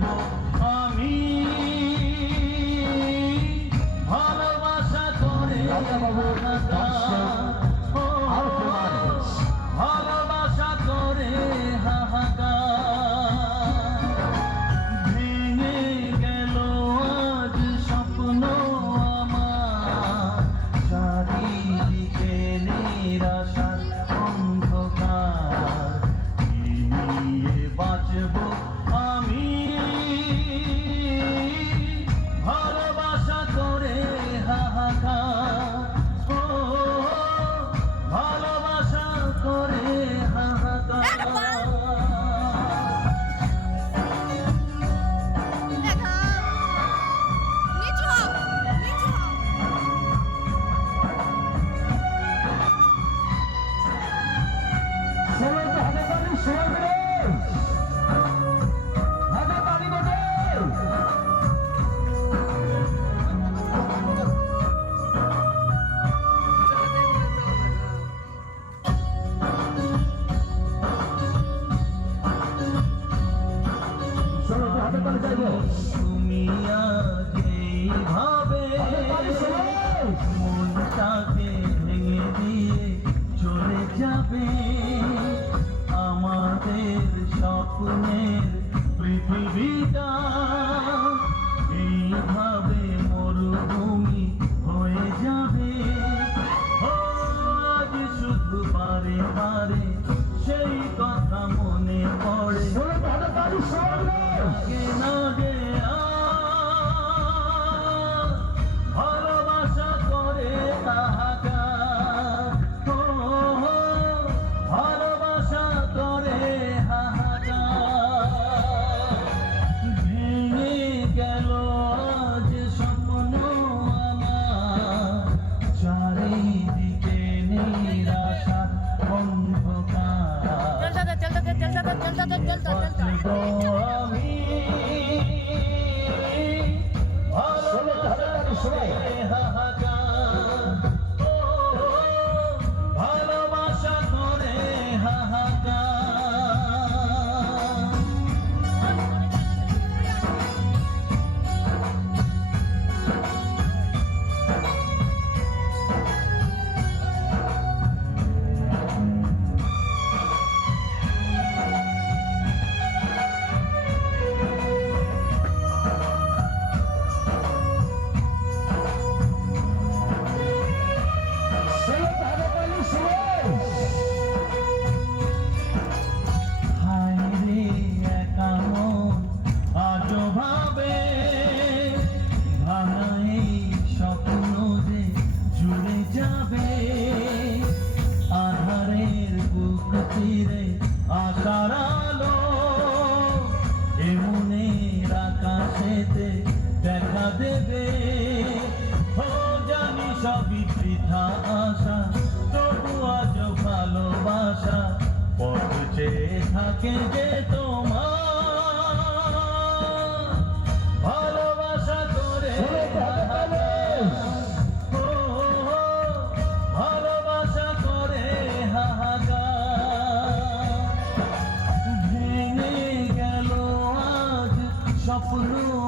বাঁচবো আমি ভালোবাসা করে ভালোবাসা করে হাহাকার ভেঙে গেল আজ স্বপ্ন আমার চারিদিকে নিরাশার অন্ধকার কি নিয়ে বাঁচবো আমি ভালোবাসা করে হাহাকার ভালোবাসা করে হাহাকার তুমি আগেইভাবে মনটাকে ভেঙে দিয়ে চলে যাবে আমাদের স্বপ্নের পৃথিবীটা এইভাবে মরুভূমি হয়ে যাবে আজ শুধু বারে বারে সেই কথা মনে পড়ে না যে ভালোবাসা করে হাহাকার ভালোবাসা করে হাহাকার ভেঙে গেল আজ স্বপ্ন আমার চারিদিকে নিরাশা অন্ধকার আমি ভালোবাসা করে হাহাকার আশার আলো এমনের আকাশেতে দেখা দেবে ও জানি সবই বৃথা আশা তবু আজ ভালোবাসা পথ চেয়ে থাকে যে তোমার ভালোবাসা করে ভালোবাসা করে হাহাকার স্বপ্ন